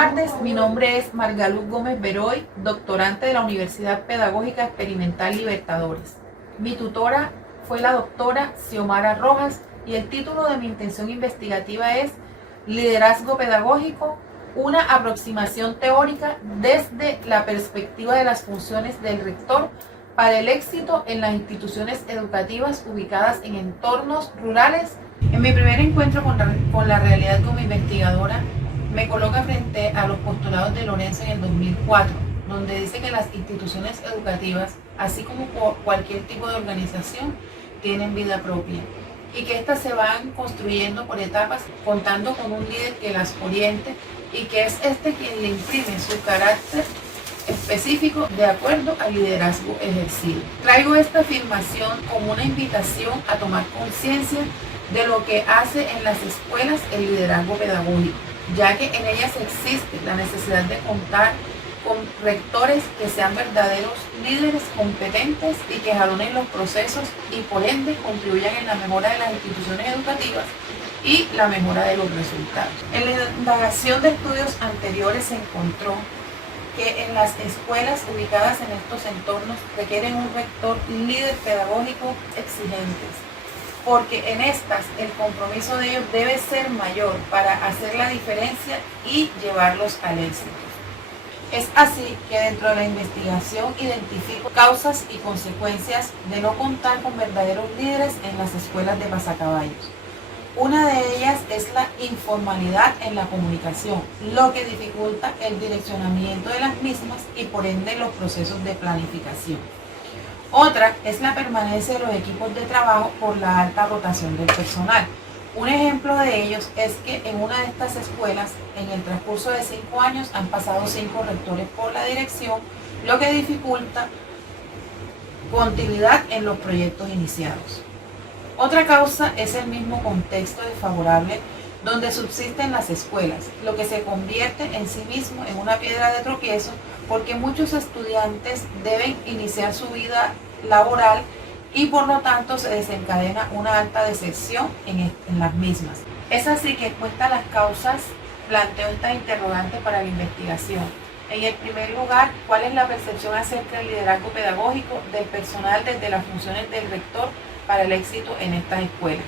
Buenas tardes, mi nombre es Margaluz Gómez Beroy, doctorante de la Universidad Pedagógica Experimental Libertadores. Mi tutora fue la doctora Xiomara Rojas y el título de mi intención investigativa es Liderazgo Pedagógico, una aproximación teórica desde la perspectiva de las funciones del rector para el éxito en las instituciones educativas ubicadas en entornos rurales. En mi primer encuentro con la realidad como investigadora, me coloca frente a los postulados de Lorenzo en el 2004, donde dice que las instituciones educativas, así como cualquier tipo de organización, tienen vida propia y que éstas se van construyendo por etapas, contando con un líder que las oriente y que es este quien le imprime su carácter específico de acuerdo al liderazgo ejercido. Traigo esta afirmación como una invitación a tomar conciencia de lo que hace en las escuelas el liderazgo pedagógico, ya que en ellas existe la necesidad de contar con rectores que sean verdaderos líderes competentes y que jalonen los procesos y por ende contribuyan en la mejora de las instituciones educativas y la mejora de los resultados. En la indagación de estudios anteriores se encontró que en las escuelas ubicadas en estos entornos requieren un rector líder pedagógico exigentes, porque en estas el compromiso de ellos debe ser mayor para hacer la diferencia y llevarlos al éxito. Es así que dentro de la investigación identifico causas y consecuencias de no contar con verdaderos líderes en las escuelas de pasacaballos. Una de ellas es la informalidad en la comunicación, lo que dificulta el direccionamiento de las mismas y por ende los procesos de planificación. Otra es la permanencia de los equipos de trabajo por la alta rotación del personal. Un ejemplo de ellos es que en una de estas escuelas, en el transcurso de 5 años, han pasado 5 rectores por la dirección, lo que dificulta continuidad en los proyectos iniciados. Otra causa es el mismo contexto desfavorable donde subsisten las escuelas, lo que se convierte en sí mismo en una piedra de tropiezo porque muchos estudiantes deben iniciar su vida laboral y por lo tanto se desencadena una alta deserción en las mismas. Es así que expuestas las causas, planteo estas interrogantes para la investigación. En el primer lugar, ¿cuál es la percepción acerca del liderazgo pedagógico del personal desde las funciones del rector para el éxito en estas escuelas?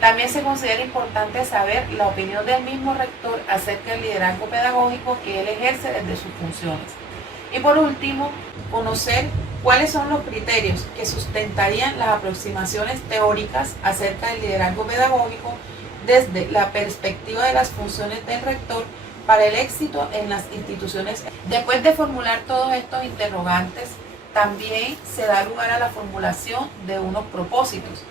También se considera importante saber la opinión del mismo rector acerca del liderazgo pedagógico que él ejerce desde sus funciones. Y por último, conocer cuáles son los criterios que sustentarían las aproximaciones teóricas acerca del liderazgo pedagógico desde la perspectiva de las funciones del rector para el éxito en las instituciones. Después de formular todos estos interrogantes, también se da lugar a la formulación de unos propósitos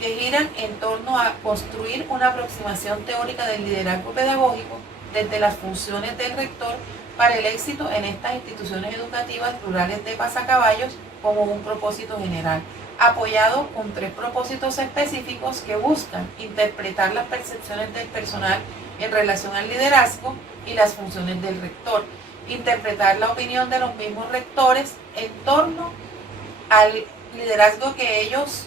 que giran en torno a construir una aproximación teórica del liderazgo pedagógico desde las funciones del rector para el éxito en estas instituciones educativas rurales de pasacaballos como un propósito general, apoyado con 3 propósitos específicos que buscan interpretar las percepciones del personal en relación al liderazgo y las funciones del rector, interpretar la opinión de los mismos rectores en torno al liderazgo que ellos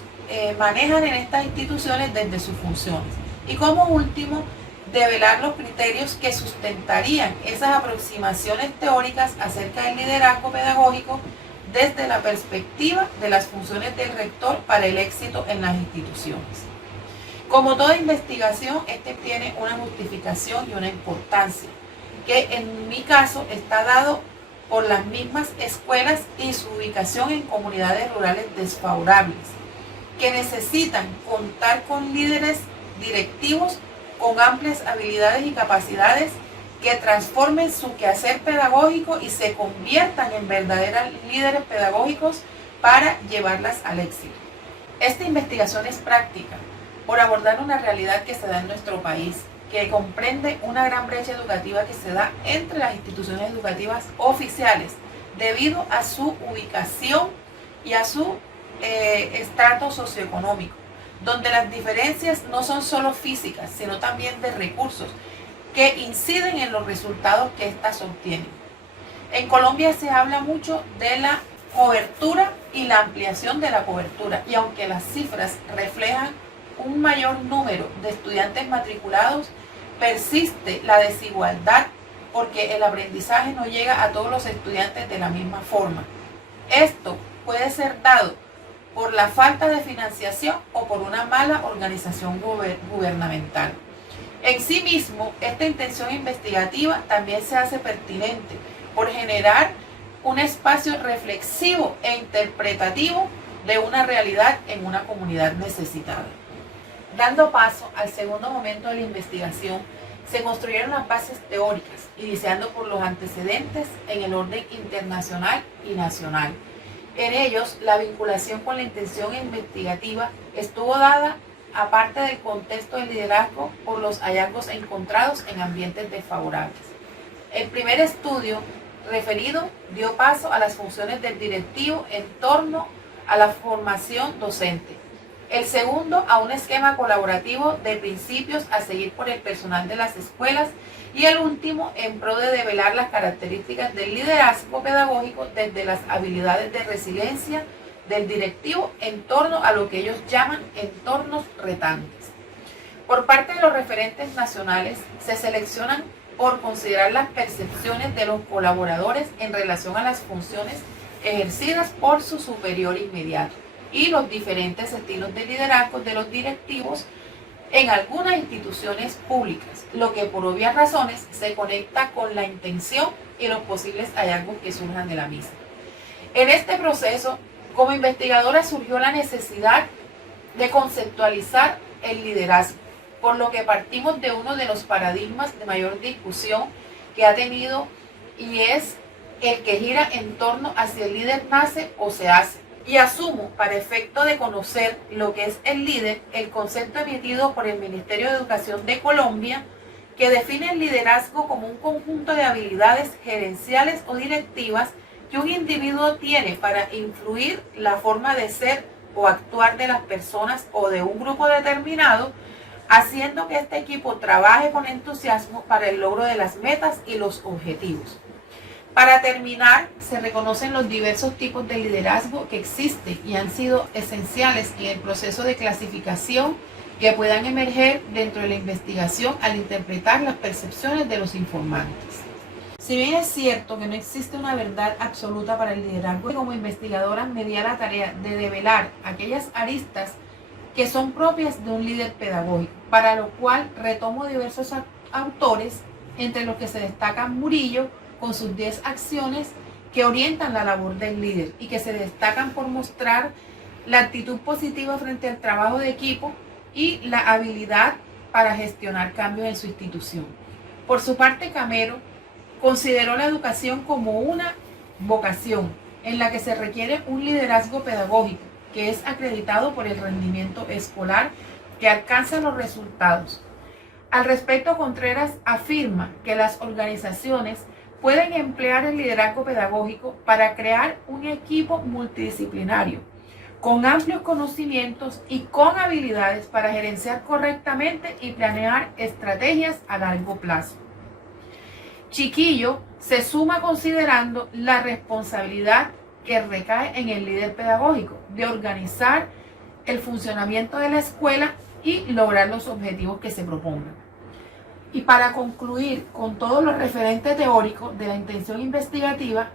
manejan en estas instituciones desde sus funciones. Y como último, develar los criterios que sustentarían esas aproximaciones teóricas acerca del liderazgo pedagógico desde la perspectiva de las funciones del rector para el éxito en las instituciones. Como toda investigación, este tiene una justificación y una importancia, que en mi caso está dado por las mismas escuelas y su ubicación en comunidades rurales desfavorables, que necesitan contar con líderes directivos con amplias habilidades y capacidades que transformen su quehacer pedagógico y se conviertan en verdaderos líderes pedagógicos para llevarlas al éxito. Esta investigación es práctica por abordar una realidad que se da en nuestro país, que comprende una gran brecha educativa que se da entre las instituciones educativas oficiales debido a su ubicación y a su estrato socioeconómico, donde las diferencias no son solo físicas, sino también de recursos que inciden en los resultados que éstas obtienen. En Colombia se habla mucho de la cobertura y la ampliación de la cobertura, y aunque las cifras reflejan un mayor número de estudiantes matriculados, persiste la desigualdad porque el aprendizaje no llega a todos los estudiantes de la misma forma. Esto puede ser dado por la falta de financiación o por una mala organización gubernamental. En sí mismo, esta intención investigativa también se hace pertinente por generar un espacio reflexivo e interpretativo de una realidad en una comunidad necesitada. Dando paso al segundo momento de la investigación, se construyeron las bases teóricas, iniciando por los antecedentes en el orden internacional y nacional. En ellos, la vinculación con la intención investigativa estuvo dada, aparte del contexto del liderazgo, por los hallazgos encontrados en ambientes desfavorables. El primer estudio referido dio paso a las funciones del directivo en torno a la formación docente. El segundo, a un esquema colaborativo de principios a seguir por el personal de las escuelas, y el último en pro de develar las características del liderazgo pedagógico desde las habilidades de resiliencia del directivo en torno a lo que ellos llaman entornos retantes. Por parte de los referentes nacionales, se seleccionan por considerar las percepciones de los colaboradores en relación a las funciones ejercidas por su superior inmediato y los diferentes estilos de liderazgo de los directivos en algunas instituciones públicas, lo que por obvias razones se conecta con la intención y los posibles hallazgos que surjan de la misma. En este proceso, como investigadora, surgió la necesidad de conceptualizar el liderazgo, por lo que partimos de uno de los paradigmas de mayor discusión que ha tenido, y es el que gira en torno a si el líder nace o se hace. Y asumo, para efecto de conocer lo que es el líder, el concepto emitido por el Ministerio de Educación de Colombia, que define el liderazgo como un conjunto de habilidades gerenciales o directivas que un individuo tiene para influir la forma de ser o actuar de las personas o de un grupo determinado, haciendo que este equipo trabaje con entusiasmo para el logro de las metas y los objetivos. Para terminar, se reconocen los diversos tipos de liderazgo que existen y han sido esenciales en el proceso de clasificación que puedan emerger dentro de la investigación al interpretar las percepciones de los informantes. Si bien es cierto que no existe una verdad absoluta para el liderazgo, como investigadora me di a la tarea de develar aquellas aristas que son propias de un líder pedagógico, para lo cual retomo diversos autores, entre los que se destacan Murillo, con sus 10 acciones que orientan la labor del líder y que se destacan por mostrar la actitud positiva frente al trabajo de equipo y la habilidad para gestionar cambios en su institución. Por su parte, Camero consideró la educación como una vocación en la que se requiere un liderazgo pedagógico que es acreditado por el rendimiento escolar que alcanza los resultados. Al respecto, Contreras afirma que las organizaciones pueden emplear el liderazgo pedagógico para crear un equipo multidisciplinario, con amplios conocimientos y con habilidades para gerenciar correctamente y planear estrategias a largo plazo. Chiquillo se suma considerando la responsabilidad que recae en el líder pedagógico de organizar el funcionamiento de la escuela y lograr los objetivos que se propongan. Y para concluir con todo lo referente teórico de la intención investigativa,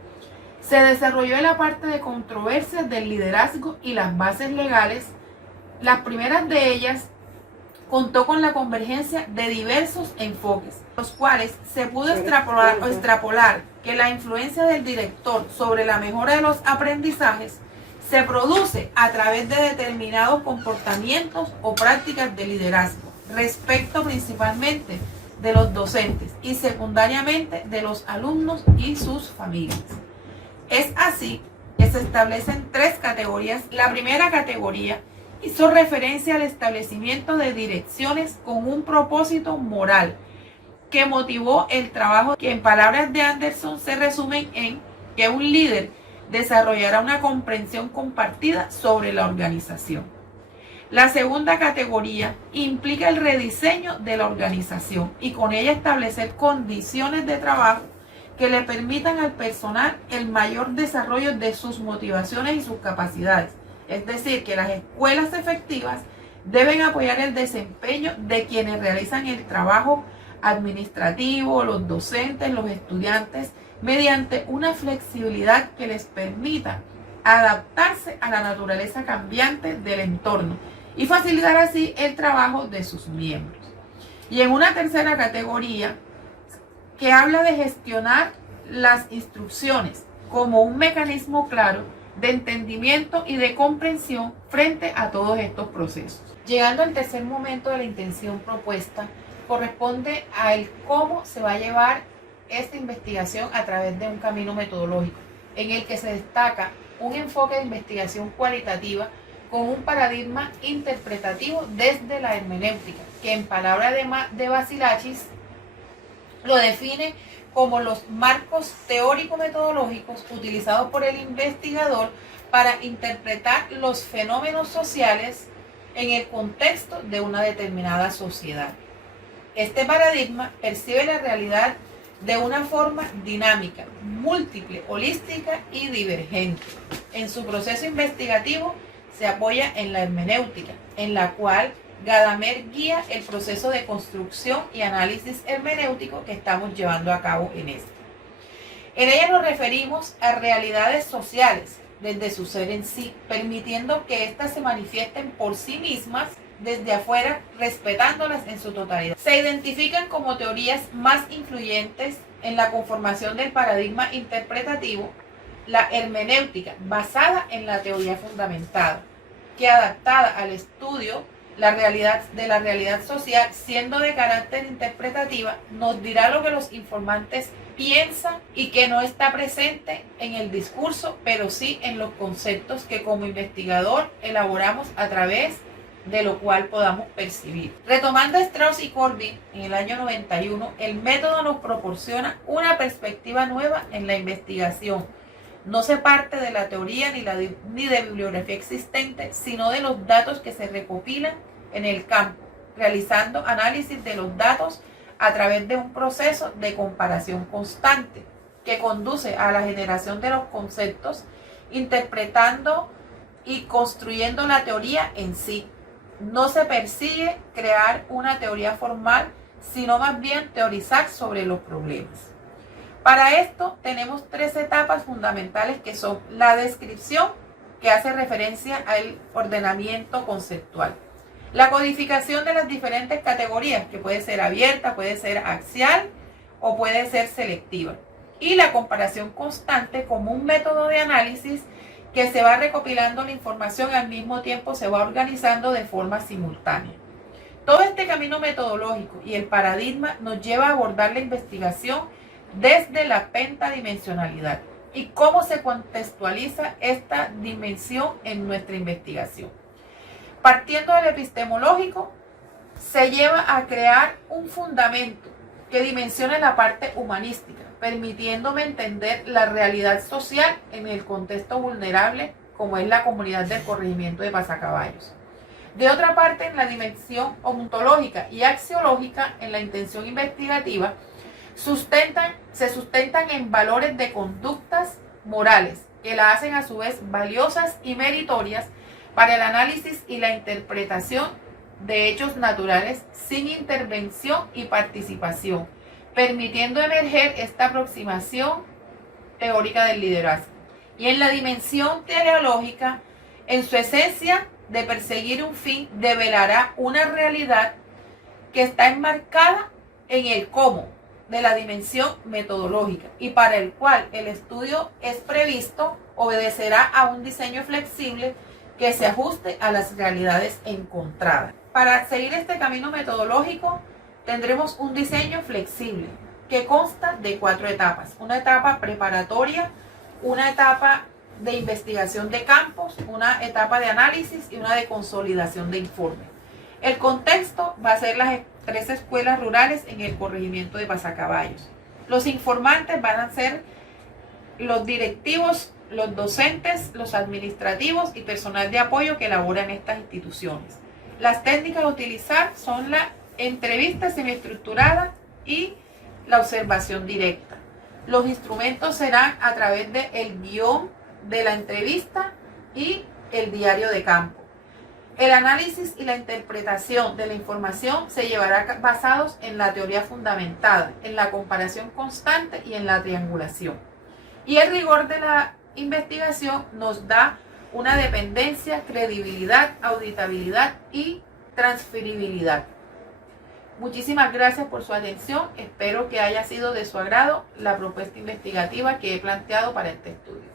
se desarrolló en la parte de controversias del liderazgo y las bases legales. Las primeras de ellas contó con la convergencia de diversos enfoques, los cuales se pudo extrapolar que la influencia del director sobre la mejora de los aprendizajes se produce a través de determinados comportamientos o prácticas de liderazgo, respecto principalmente de los docentes y secundariamente de los alumnos y sus familias. Es así que se establecen 3 categorías. La primera categoría hizo referencia al establecimiento de direcciones con un propósito moral que motivó el trabajo, que en palabras de Anderson se resumen en que un líder desarrollará una comprensión compartida sobre la organización. La segunda categoría implica el rediseño de la organización y con ella establecer condiciones de trabajo que le permitan al personal el mayor desarrollo de sus motivaciones y sus capacidades. Es decir, que las escuelas efectivas deben apoyar el desempeño de quienes realizan el trabajo administrativo, los docentes, los estudiantes, mediante una flexibilidad que les permita adaptarse a la naturaleza cambiante del entorno y facilitar así el trabajo de sus miembros. Y en una tercera categoría que habla de gestionar las instrucciones como un mecanismo claro de entendimiento y de comprensión frente a todos estos procesos. Llegando al tercer momento de la intención propuesta, corresponde al cómo se va a llevar esta investigación a través de un camino metodológico, en el que se destaca un enfoque de investigación cualitativa con un paradigma interpretativo desde la hermenéutica, que en palabras de Basilachis lo define como los marcos teórico-metodológicos utilizados por el investigador para interpretar los fenómenos sociales en el contexto de una determinada sociedad. Este paradigma percibe la realidad de una forma dinámica, múltiple, holística y divergente. En su proceso investigativo se apoya en la hermenéutica, en la cual Gadamer guía el proceso de construcción y análisis hermenéutico que estamos llevando a cabo en esto. En ella nos referimos a realidades sociales desde su ser en sí, permitiendo que éstas se manifiesten por sí mismas desde afuera, respetándolas en su totalidad. Se identifican como teorías más influyentes en la conformación del paradigma interpretativo la hermenéutica, basada en la teoría fundamentada, que adaptada al estudio la realidad social, siendo de carácter interpretativa, nos dirá lo que los informantes piensan y que no está presente en el discurso, pero sí en los conceptos que como investigador elaboramos a través de lo cual podamos percibir. Retomando a Strauss y Corbin en el año 91, el método nos proporciona una perspectiva nueva en la investigación. No se parte de la teoría ni de bibliografía existente, sino de los datos que se recopilan en el campo, realizando análisis de los datos a través de un proceso de comparación constante que conduce a la generación de los conceptos, interpretando y construyendo la teoría en sí. No se persigue crear una teoría formal, sino más bien teorizar sobre los problemas. Para esto tenemos tres etapas fundamentales que son la descripción, que hace referencia al ordenamiento conceptual, la codificación de las diferentes categorías, que puede ser abierta, puede ser axial o puede ser selectiva, y la comparación constante como un método de análisis que se va recopilando la información y al mismo tiempo se va organizando de forma simultánea. Todo este camino metodológico y el paradigma nos lleva a abordar la investigación desde la pentadimensionalidad y cómo se contextualiza esta dimensión en nuestra investigación. Partiendo del epistemológico, se lleva a crear un fundamento que dimensione la parte humanística, permitiéndome entender la realidad social en el contexto vulnerable como es la comunidad del corregimiento de Pasacaballos. De otra parte, en la dimensión ontológica y axiológica, en la intención investigativa, se sustentan en valores de conductas morales que la hacen a su vez valiosas y meritorias para el análisis y la interpretación de hechos naturales sin intervención y participación, permitiendo emerger esta aproximación teórica del liderazgo. Y en la dimensión teleológica, en su esencia de perseguir un fin, develará una realidad que está enmarcada en el cómo de la dimensión metodológica y para el cual el estudio es previsto, obedecerá a un diseño flexible que se ajuste a las realidades encontradas. Para seguir este camino metodológico tendremos un diseño flexible que consta de 4 etapas. Una etapa preparatoria, una etapa de investigación de campos, una etapa de análisis y una de consolidación de informes. El contexto va a ser las 3 escuelas rurales en el corregimiento de Pasacaballos. Los informantes van a ser los directivos, los docentes, los administrativos y personal de apoyo que elaboran estas instituciones. Las técnicas a utilizar son la entrevista semiestructurada y la observación directa. Los instrumentos serán a través del guión de la entrevista y el diario de campo. El análisis y la interpretación de la información se llevará basados en la teoría fundamentada, en la comparación constante y en la triangulación. Y el rigor de la investigación nos da una dependencia, credibilidad, auditabilidad y transferibilidad. Muchísimas gracias por su atención. Espero que haya sido de su agrado la propuesta investigativa que he planteado para este estudio.